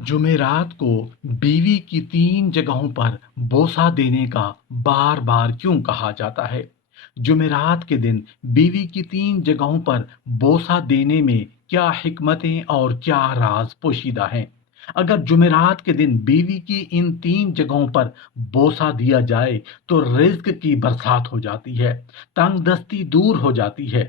जुमेरात को बीवी की 3 जगहों पर बोसा देने का बार बार क्यों कहा जाता है? जुमेरात के दिन बीवी की 3 जगहों पर बोसा देने में क्या हिकमतें और क्या राज पोशीदा हैं? अगर जुमेरात के दिन बीवी की इन 3 जगहों पर बोसा दिया जाए तो रिज्क की बरसात हो जाती है, तंगदस्ती दूर हो जाती है।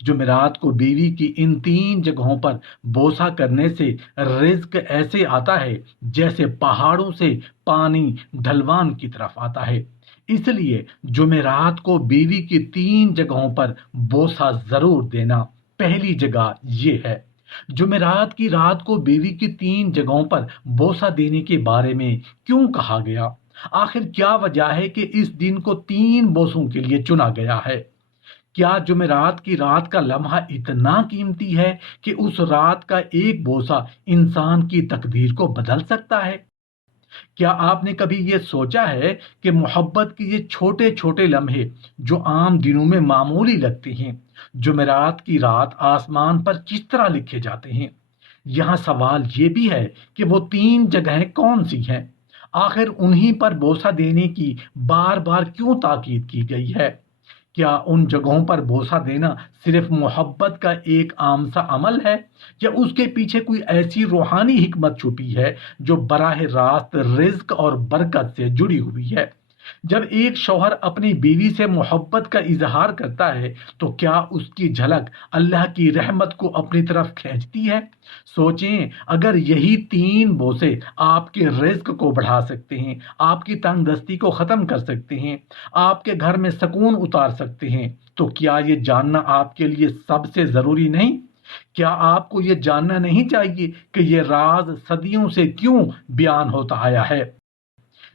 जुमेरात को बीवी की इन 3 जगहों पर बोसा करने से रिज्क ऐसे आता है जैसे पहाड़ों से पानी ढलवान की तरफ आता है। इसलिए जुमेरात को बीवी की 3 जगहों पर बोसा जरूर देना। पहली जगह ये है। जुमेरात की रात को बीवी की 3 जगहों पर बोसा देने के बारे में क्यों कहा गया? आखिर क्या वजह है कि इस दिन को 3 बोसों के लिए चुना गया है? क्या जुमेरात की रात का लम्हा इतना कीमती है कि उस रात का एक बोसा इंसान की तकदीर को बदल सकता है? क्या आपने कभी ये सोचा है कि मोहब्बत के ये छोटे छोटे लम्हे जो आम दिनों में मामूली लगते हैं, जुमेरात की रात आसमान पर किस तरह लिखे जाते हैं? यहाँ सवाल ये भी है कि वो 3 जगहें कौन सी हैं? आखिर उन्हीं पर बोसा देने की बार बार क्यों ताकीद की गई है? क्या उन जगहों पर बोसा देना सिर्फ मोहब्बत का एक आम सा अमल है, या उसके पीछे कोई ऐसी रूहानी हिकमत छुपी है जो बराह रास्त रिज्क और बरकत से जुड़ी हुई है? जब एक शौहर अपनी बीवी से मोहब्बत का इजहार करता है तो क्या उसकी झलक अल्लाह की रहमत को अपनी तरफ खींचती है? सोचें, अगर यही 3 बोसे आपके रिज्क को बढ़ा सकते हैं, आपकी तंगदस्ती को खत्म कर सकते हैं, आपके घर में सुकून उतार सकते हैं, तो क्या ये जानना आपके लिए सबसे जरूरी नहीं? क्या आपको ये जानना नहीं चाहिए कि ये राज सदियों से क्यों बयान होता आया है?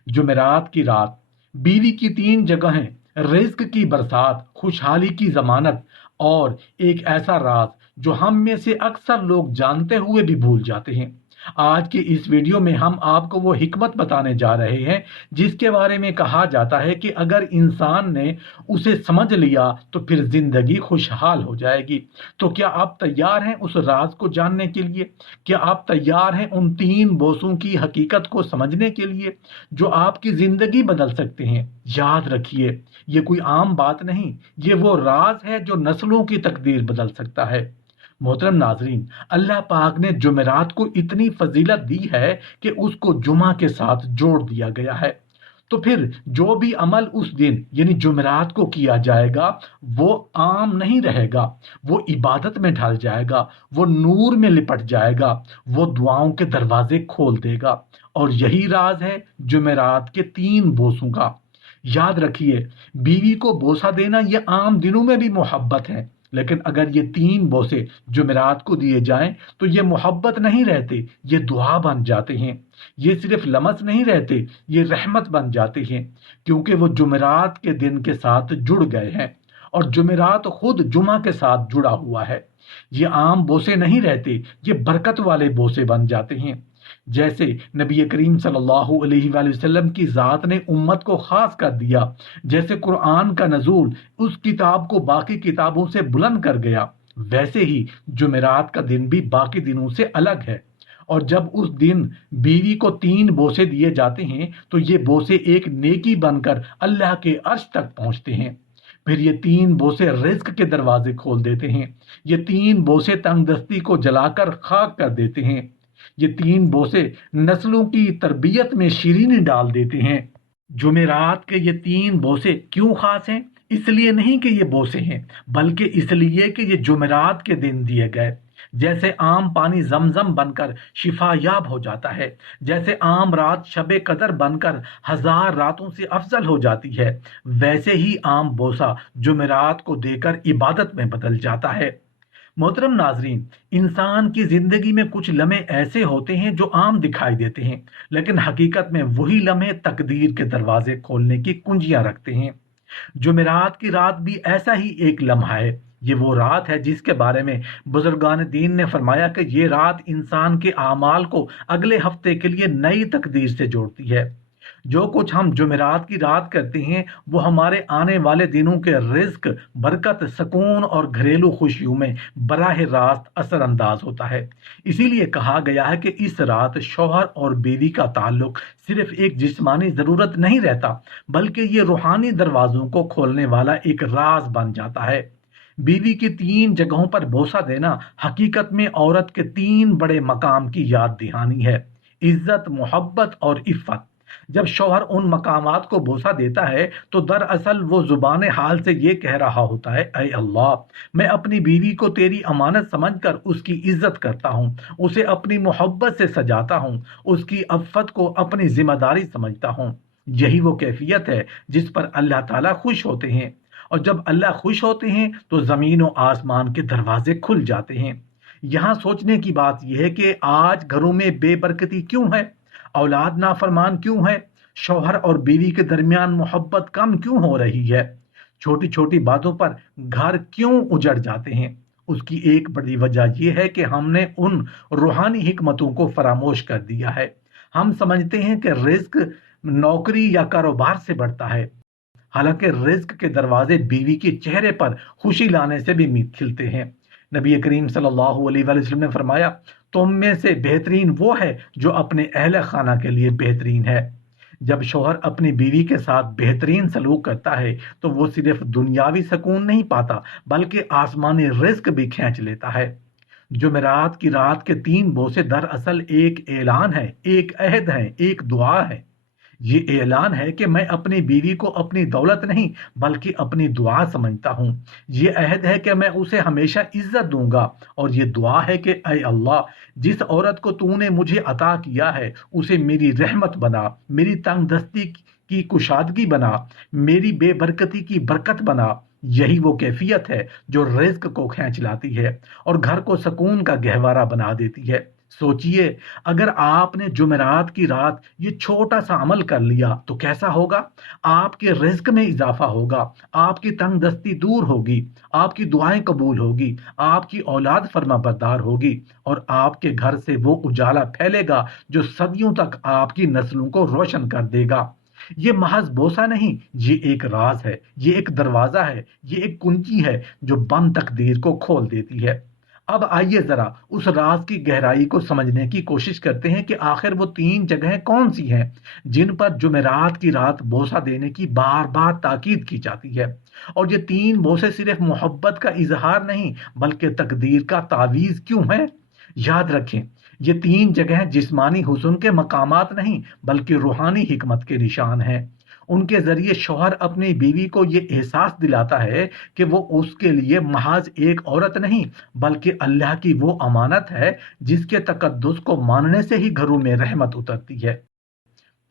जुमेरात की रात, बीवी की 3 जगहें, रिज्क की बरसात, खुशहाली की जमानत और एक ऐसा राज जो हम में से अक्सर लोग जानते हुए भी भूल जाते हैं। आज के इस वीडियो में हम आपको वो हिकमत बताने जा रहे हैं जिसके बारे में कहा जाता है कि अगर इंसान ने उसे समझ लिया तो फिर जिंदगी खुशहाल हो जाएगी। तो क्या आप तैयार हैं उस राज को जानने के लिए? क्या आप तैयार हैं उन 3 बोसों की हकीकत को समझने के लिए जो आपकी जिंदगी बदल सकते हैं? याद रखिए, ये कोई आम बात नहीं, ये वो राज है जो नस्लों की तकदीर बदल सकता है। मोहतरम नाजरीन, अल्लाह पाक ने जुमेरात को इतनी फजीलत दी है कि उसको जुमा के साथ जोड़ दिया गया है। तो फिर जो भी अमल उस दिन यानी जुमेरात को किया जाएगा वो आम नहीं रहेगा, वो इबादत में ढल जाएगा, वो नूर में लिपट जाएगा, वो दुआओं के दरवाजे खोल देगा। और यही राज है जुमेरात के 3 बोसों का। याद रखिए, बीवी को बोसा देना ये आम दिनों में भी मोहब्बत है, लेकिन अगर ये 3 बोसे जुमेरात को दिए जाएं तो ये मोहब्बत नहीं रहते, ये दुआ बन जाते हैं। ये सिर्फ लमस नहीं रहते, ये रहमत बन जाते हैं, क्योंकि वो जुमेरात के दिन के साथ जुड़ गए हैं और जुमेरात खुद जुमा के साथ जुड़ा हुआ है। ये आम बोसे नहीं रहते, ये बरकत वाले बोसे बन जाते हैं। जैसे नबी करीम सल्लल्लाहु अलैहि वसल्लम की ज़ात ने उम्मत को खास कर दिया, जैसे कुरान का नजूल उस किताब को बाकी किताबों से बुलंद कर गया, वैसे ही जुमेरात का दिन भी बाकी दिनों से अलग है। और जब उस दिन बीवी को 3 बोसे दिए जाते हैं तो ये बोसे एक नेकी बनकर अल्लाह के अर्श तक पहुंचते हैं। फिर ये 3 बोसे रिज्क के दरवाजे खोल देते हैं। ये 3 बोसे तंगदस्ती को जलाकर खाक कर देते हैं। ये 3 बोसे नस्लों की तरबियत में शीरीनी डाल देते हैं। जुमेरात के ये 3 बोसे क्यों खास हैं? इसलिए नहीं कि ये बोसे हैं, बल्कि इसलिए कि ये जुमेरात के दिन दिए गए। जैसे आम पानी जमजम बनकर शिफायाब हो जाता है, जैसे आम रात शबे कदर बनकर 1000 रातों से अफजल हो जाती है, वैसे ही आम बोसा जुमेरात को देकर इबादत में बदल जाता है। मोहतरम नाजरीन, इंसान की जिंदगी में कुछ लम्हे ऐसे होते हैं जो आम दिखाई देते हैं, लेकिन हकीकत में वही लम्हे तकदीर के दरवाजे खोलने की कुंजियां रखते हैं। जुमेरात की रात भी ऐसा ही एक लम्हा है। ये वो रात है जिसके बारे में बुजुर्गान दीन ने फरमाया कि ये रात इंसान के आमाल को अगले हफ्ते के लिए नई तकदीर से जोड़ती है। جو کچھ ہم جمعرات کی رات کرتے ہیں وہ ہمارے آنے والے دنوں کے رزق، برکت، سکون اور گھریلو خوشیوں میں براہ راست اثر انداز ہوتا ہے۔ اسی لیے کہا گیا ہے کہ اس رات شوہر اور بیوی کا تعلق صرف ایک جسمانی ضرورت نہیں رہتا، بلکہ یہ روحانی دروازوں کو کھولنے والا ایک راز بن جاتا ہے۔ بیوی کی 3 جگہوں پر بوسہ دینا حقیقت میں عورت کے 3 بڑے مقام کی یاد دہانی ہے: عزت، محبت اور عفت۔ جب شوہر ان مقامات کو بوسہ دیتا ہے تو دراصل وہ زبان حال سے یہ کہہ رہا ہوتا ہے: اے اللہ، میں اپنی بیوی کو تیری امانت سمجھ کر اس کی عزت کرتا ہوں، اسے اپنی محبت سے سجاتا ہوں، اس کی عفت کو اپنی ذمہ داری سمجھتا ہوں۔ یہی وہ کیفیت ہے جس پر اللہ تعالیٰ خوش ہوتے ہیں، اور جب اللہ خوش ہوتے ہیں تو زمین و آسمان کے دروازے کھل جاتے ہیں۔ یہاں سوچنے کی بات یہ ہے کہ آج گھروں میں بے برکتی کیوں ہے؟ اولاد نافرمان کیوں ہے؟ شوہر اور بیوی کے درمیان محبت کم کیوں ہو رہی ہے؟ چھوٹی چھوٹی باتوں پر گھر کیوں اجڑ جاتے ہیں؟ اس کی ایک بڑی وجہ یہ ہے کہ ہم نے ان روحانی حکمتوں کو فراموش کر دیا ہے۔ ہم سمجھتے ہیں کہ رزق نوکری یا کاروبار سے بڑھتا ہے، حالانکہ رزق کے دروازے بیوی کے چہرے پر خوشی لانے سے بھی کھلتے ہیں۔ نبی کریم صلی اللہ علیہ وآلہ وسلم نے فرمایا: تم میں سے بہترین وہ ہے جو اپنے اہل خانہ کے لیے بہترین ہے۔ جب شوہر اپنی بیوی کے ساتھ بہترین سلوک کرتا ہے تو وہ صرف دنیاوی سکون نہیں پاتا بلکہ آسمانی رزق بھی کھینچ لیتا ہے۔ جمعرات کی رات کے 3 بوسے دراصل ایک اعلان ہے، ایک عہد ہے، ایک دعا ہے۔ یہ اعلان ہے کہ میں اپنی بیوی کو اپنی دولت نہیں بلکہ اپنی دعا سمجھتا ہوں۔ یہ عہد ہے کہ میں اسے ہمیشہ عزت دوں گا، اور یہ دعا ہے کہ اے اللہ، جس عورت کو تو نے مجھے عطا کیا ہے اسے میری رحمت بنا، میری تنگ دستی کی کشادگی بنا، میری بے برکتی کی برکت بنا۔ یہی وہ کیفیت ہے جو رزق کو کھینچ لاتی ہے اور گھر کو سکون کا گہوارہ بنا دیتی ہے۔ سوچئے، اگر آپ نے جمعرات کی رات یہ چھوٹا سا عمل کر لیا تو کیسا ہوگا؟ آپ کے رزق میں اضافہ ہوگا، آپ کی تنگ دستی دور ہوگی، آپ کی دعائیں قبول ہوگی، آپ کی اولاد فرما بردار ہوگی، اور آپ کے گھر سے وہ اجالا پھیلے گا جو صدیوں تک آپ کی نسلوں کو روشن کر دے گا۔ یہ محض بوسہ نہیں، یہ ایک راز ہے، یہ ایک دروازہ ہے، یہ ایک کنجی ہے جو بند تقدیر کو کھول دیتی ہے۔ اب آئیے ذرا اس راز کی گہرائی کو سمجھنے کی کوشش کرتے ہیں کہ آخر وہ 3 جگہیں کون سی ہیں جن پر جمعرات کی رات بوسہ دینے کی بار بار تاکید کی جاتی ہے۔ اور یہ 3 بوسے صرف محبت کا اظہار نہیں بلکہ تقدیر کا تعویذ کیوں ہے؟ یاد رکھیں، یہ 3 جگہیں جسمانی حسن کے مقامات نہیں بلکہ روحانی حکمت کے نشان ہیں۔ ان کے ذریعے شوہر اپنی بیوی کو یہ احساس دلاتا ہے کہ وہ اس کے لیے محض ایک عورت نہیں بلکہ اللہ کی وہ امانت ہے جس کے تقدس کو ماننے سے ہی گھروں میں رحمت اترتی ہے۔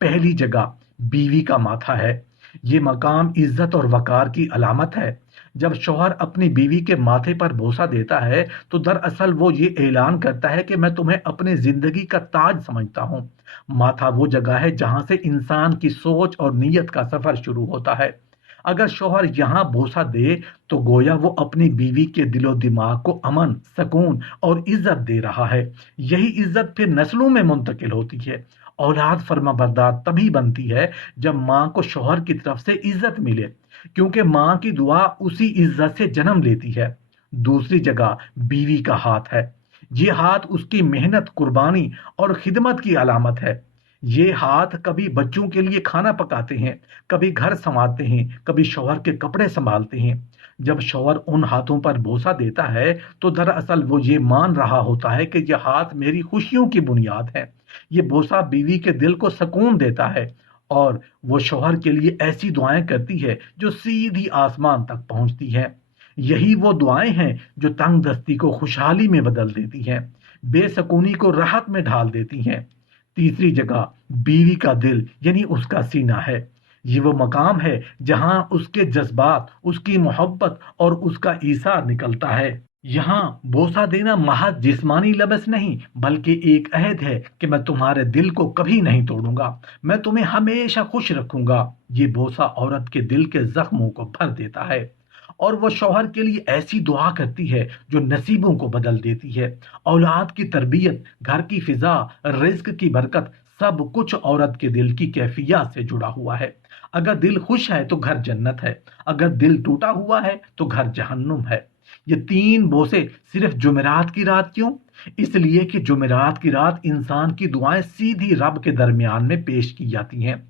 پہلی جگہ بیوی کا ماتھا ہے۔ یہ مقام عزت اور وقار کی علامت ہے۔ جب شوہر اپنی بیوی کے ماتھے پر بوسہ دیتا ہے تو دراصل وہ یہ اعلان کرتا ہے کہ میں تمہیں اپنی زندگی کا تاج سمجھتا ہوں۔ ماتھا وہ جگہ ہے جہاں سے انسان کی سوچ اور نیت کا سفر شروع ہوتا ہے۔ اگر شوہر یہاں بوسہ دے تو گویا وہ اپنی بیوی کے دل و دماغ کو امن، سکون اور عزت دے رہا ہے۔ یہی عزت پھر نسلوں میں منتقل ہوتی ہے۔ اولاد فرما بردار تبھی بنتی ہے جب ماں کو شوہر کی طرف سے عزت ملے، کیونکہ ماں کی دعا اسی عزت سے جنم لیتی ہے۔ دوسری جگہ بیوی کا ہاتھ ہے۔ یہ ہاتھ اس کی محنت، قربانی اور خدمت کی علامت ہے۔ یہ ہاتھ کبھی بچوں کے لیے کھانا پکاتے ہیں، کبھی گھر سنوارتے ہیں، کبھی شوہر کے کپڑے سنبھالتے ہیں۔ جب شوہر ان ہاتھوں پر بوسہ دیتا ہے تو دراصل وہ یہ مان رہا ہوتا ہے کہ یہ ہاتھ میری خوشیوں کی بنیاد ہے۔ یہ بوسہ بیوی کے دل کو سکون دیتا ہے اور وہ شوہر کے لیے ایسی دعائیں کرتی ہے جو سیدھی آسمان تک پہنچتی ہیں۔ یہی وہ دعائیں ہیں جو تنگ دستی کو خوشحالی میں بدل دیتی ہیں، بے سکونی کو راحت میں ڈھال دیتی ہیں۔ تیسری جگہ بیوی کا دل یعنی اس کا سینہ ہے۔ یہ وہ مقام ہے جہاں اس کے جذبات، اس کی محبت اور اس کا ایثار نکلتا ہے۔ یہاں بوسہ دینا محض جسمانی لمس نہیں بلکہ ایک عہد ہے کہ میں تمہارے دل کو کبھی نہیں توڑوں گا، میں تمہیں ہمیشہ خوش رکھوں گا۔ یہ بوسہ عورت کے دل کے زخموں کو بھر دیتا ہے اور وہ شوہر کے لیے ایسی دعا کرتی ہے جو نصیبوں کو بدل دیتی ہے۔ اولاد کی تربیت، گھر کی فضا، رزق کی برکت، सब कुछ औरत के दिल की कैफियत से जुड़ा हुआ है। अगर दिल खुश है तो घर जन्नत है, अगर दिल टूटा हुआ है तो घर जहन्नुम है। ये तीन बोसे सिर्फ जुमेरात की रात क्यों? इसलिए कि जुमेरात की रात इंसान की दुआएं सीधी रब के दरमियान में पेश की जाती हैं।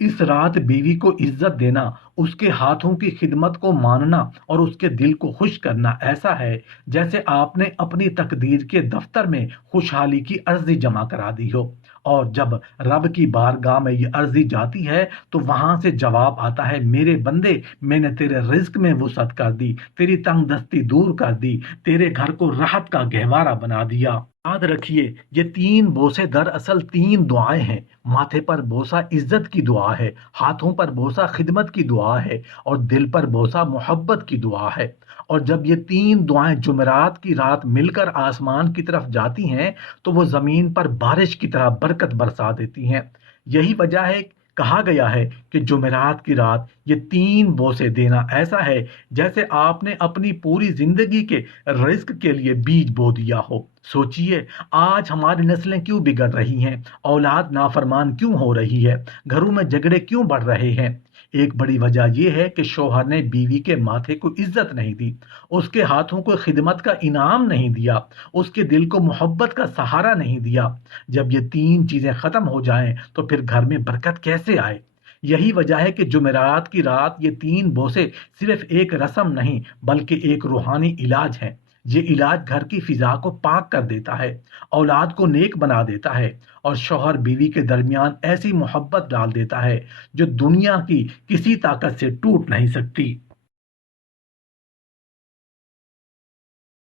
इस रात बीवी को इज्जत देना, उसके हाथों की खिदमत को मानना और उसके दिल को खुश करना ऐसा है जैसे आपने अपनी तकदीर के दफ्तर में खुशहाली की अर्जी जमा करा दी हो। और जब रब की बारगाह में ये अर्जी जाती है तो वहां से जवाब आता है, मेरे बंदे, मैंने तेरे रिज्क में वुसअत कर दी, तेरी तंग दस्ती दूर कर दी, तेरे घर को राहत का गहवारा बना दिया। याद रखिए, ये तीन बोसे दरअसल तीन दुआएं हैं। माथे पर बोसा इज्जत की दुआ है, हाथों पर बोसा खिदमत की दुआ है और दिल पर बोसा मोहब्बत की दुआ है। और जब ये तीन दुआएं जुमेरात की रात मिलकर आसमान की तरफ जाती हैं तो वो जमीन पर बारिश की तरह बरकत बरसा देती हैं। यही वजह है कहा गया है कि जुमेरात की रात ये तीन बोसे देना ऐसा है जैसे आपने अपनी पूरी जिंदगी के रिस्क के लिए बीज बो दिया हो। सोचिए, आज हमारी नस्लें क्यों बिगड़ रही हैं, औलाद नाफरमान क्यों हो रही है, घरों में झगड़े क्यों बढ़ रहे हैं। एक बड़ी वजह यह है कि शौहर ने बीवी के माथे को इज्जत नहीं दी, उसके हाथों को खिदमत का इनाम नहीं दिया, उसके दिल को मोहब्बत का सहारा नहीं दिया। जब ये तीन चीजें खत्म हो जाएं तो फिर घर में बरकत कैसे आए? यही वजह है कि जुमेरात की रात ये तीन बोसे सिर्फ एक रस्म नहीं बल्कि एक रूहानी इलाज है। ये इलाज घर की फिजा को पाक कर देता है, औलाद को नेक बना देता है और शौहर बीवी के दरमियान ऐसी मोहब्बत डाल देता है जो दुनिया की किसी ताकत से टूट नहीं सकती।